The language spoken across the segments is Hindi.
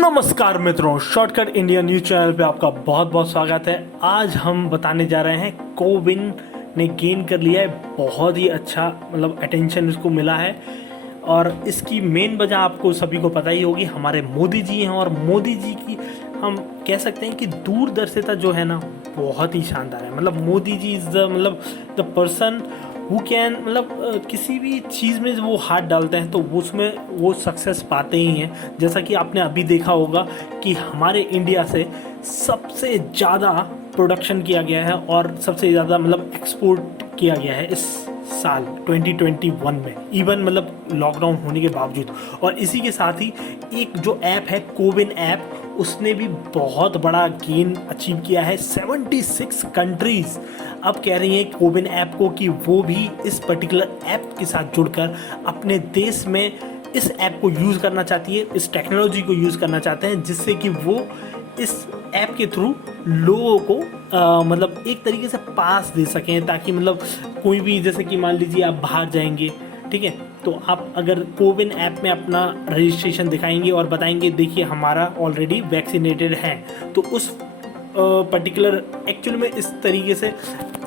नमस्कार मित्रों, शॉर्टकट इंडिया न्यूज चैनल पे आपका बहुत बहुत स्वागत है। आज हम बताने जा रहे हैं कोविन ने गेन कर लिया है बहुत ही अच्छा अटेंशन इसको मिला है। और इसकी मेन वजह आपको सभी को पता ही होगी, हमारे मोदी जी हैं। और मोदी जी की हम कह सकते हैं कि दूरदर्शिता जो है ना बहुत ही शानदार है। Modi ji is the person who can किसी भी चीज़ में वो हाथ डालते हैं तो उसमें वो सक्सेस पाते ही हैं। जैसा कि आपने अभी देखा होगा कि हमारे इंडिया से सबसे ज़्यादा प्रोडक्शन किया गया है और सबसे ज़्यादा एक्सपोर्ट किया गया है इस साल 2021 में, इवन लॉकडाउन होने के बावजूद। और इसी के साथ ही एक जो ऐप है कोविन ऐप, उसने भी बहुत बड़ा गेन अचीव किया है। 76 कंट्रीज अब कह रही हैं कोविन ऐप को कि वो भी इस पर्टिकुलर ऐप के साथ जुड़कर अपने देश में इस ऐप को यूज़ करना चाहती है, इस टेक्नोलॉजी को यूज़ करना चाहते हैं, जिससे कि वो इस ऐप के थ्रू लोगों को एक तरीके से पास दे सकें, ताकि कोई भी, जैसे कि मान लीजिए आप बाहर जाएंगे, ठीक है, तो आप अगर कोविन ऐप में अपना रजिस्ट्रेशन दिखाएंगे और बताएंगे देखिए हमारा ऑलरेडी वैक्सीनेटेड है, तो उस पर्टिकुलर एक्चुअल में इस तरीके से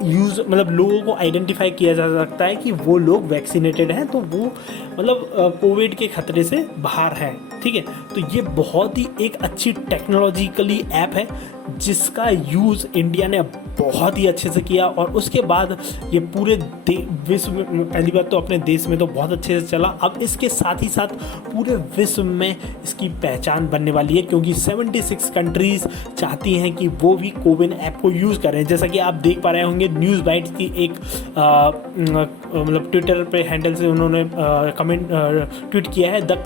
यूज़ लोगों को आइडेंटिफाई किया जा सकता है कि वो लोग वैक्सीनेटेड हैं, तो वो कोविड के खतरे से बाहर हैं। ठीक है, तो ये बहुत ही एक अच्छी टेक्नोलॉजिकली ऐप है जिसका यूज़ इंडिया ने बहुत ही अच्छे से किया। और उसके बाद ये पूरे विश्व में, पहली बात तो अपने देश में तो बहुत अच्छे से चला, अब इसके साथ ही साथ पूरे विश्व में इसकी पहचान बनने वाली है, क्योंकि 76 कंट्रीज़ चाहती हैं कि वो भी कोविन ऐप को यूज़ करें। जैसा कि आप देख पा रहे होंगे, न्यूज़ बाइट्स की एक ट्विटर पे हैंडल से उन्होंने कमेंट ट्वीट किया है, the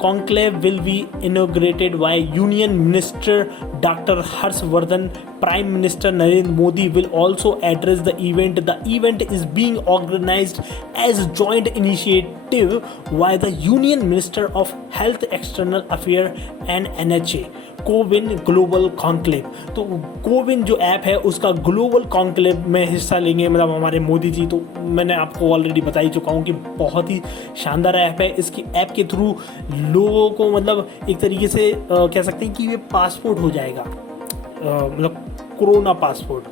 conclave will be inaugurated by union minister doctor Harshvardhan. Prime Minister Narendra Modi will also address the event. The event is being organized as a joint initiative by the Union Minister of Health, External Affairs and NHA. CoWIN global conclave, तो कोविन जो ऐप है उसका ग्लोबल कॉन्क्लेव में हिस्सा लेंगे हमारे मोदी जी। तो मैंने आपको ऑलरेडी बता ही चुका हूँ कि बहुत ही शानदार ऐप है। इसकी ऐप के थ्रू लोगों को एक तरीके से कह सकते हैं कि ये पासपोर्ट हो जाएगा, कोरोना पासपोर्ट।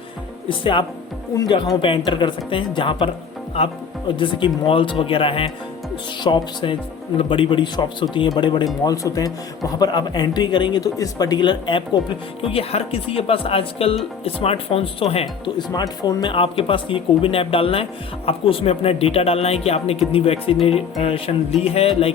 इससे आप उन जगहों पे एंटर कर सकते हैं जहाँ पर आप, जैसे कि मॉल्स वगैरह हैं, शॉप्स हैं, बड़ी बड़ी शॉप्स होती हैं, बड़े बड़े मॉल्स होते हैं, वहाँ पर आप एंट्री करेंगे तो इस पर्टिकुलर ऐप को क्योंकि हर किसी के पास आजकल स्मार्टफोन्स तो हैं, तो स्मार्टफोन में आपके पास ये कोविन ऐप डालना है, आपको उसमें अपना डेटा डालना है कि आपने कितनी वैक्सीनेशन ली है,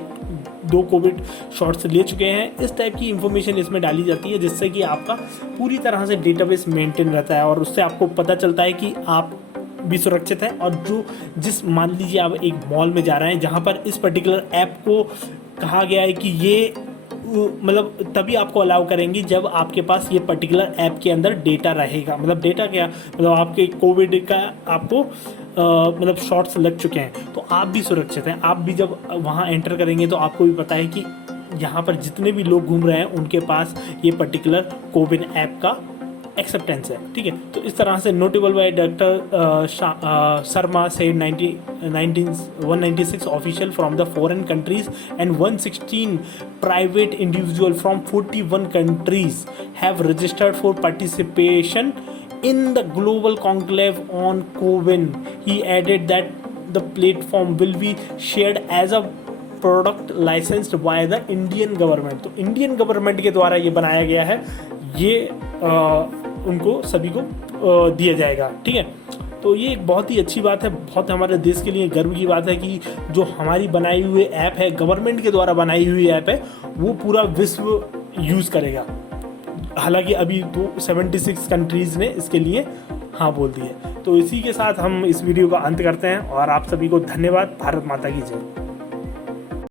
2 कोविड शॉट्स ले चुके हैं, इस टाइप की इंफॉर्मेशन इसमें डाली जाती है, जिससे कि आपका पूरी तरह से डेटाबेस मेंटेन रहता है। और उससे आपको पता चलता है कि आप भी सुरक्षित है। और जिस मान लीजिए आप एक मॉल में जा रहे हैं जहाँ पर इस पर्टिकुलर ऐप को कहा गया है कि ये तभी आपको अलाउ करेंगे जब आपके पास ये पर्टिकुलर ऐप के अंदर डेटा रहेगा। डेटा क्या, आपके कोविड का आपको शॉट्स लग चुके हैं, तो आप भी सुरक्षित हैं। आप भी जब वहाँ एंटर करेंगे तो आपको भी पता है कि यहाँ पर जितने भी लोग घूम रहे हैं उनके पास ये पर्टिकुलर कोविन ऐप का एक्सेप्टेंस है। ठीक है, तो इस तरह से नोटेबल बाय डॉक्टर शर्मा से 196 official from the foreign countries and 116 private individual from 41 countries have registered for participation in the global conclave on COVID. He added that the platform will be shared as a product licensed by the Indian government. तो इंडियन गवर्नमेंट के द्वारा ये बनाया गया है, ये उनको सभी को दिया जाएगा। ठीक है, तो ये एक बहुत ही अच्छी बात है, बहुत हमारे देश के लिए गर्व की बात है कि जो हमारी बनाई हुई ऐप है, गवर्नमेंट के द्वारा बनाई हुई ऐप है, वो पूरा विश्व यूज़ करेगा। हालांकि अभी तो 76 कंट्रीज़ ने इसके लिए हाँ बोल दिए। तो इसी के साथ हम इस वीडियो का अंत करते हैं और आप सभी को धन्यवाद। भारत माता की जय।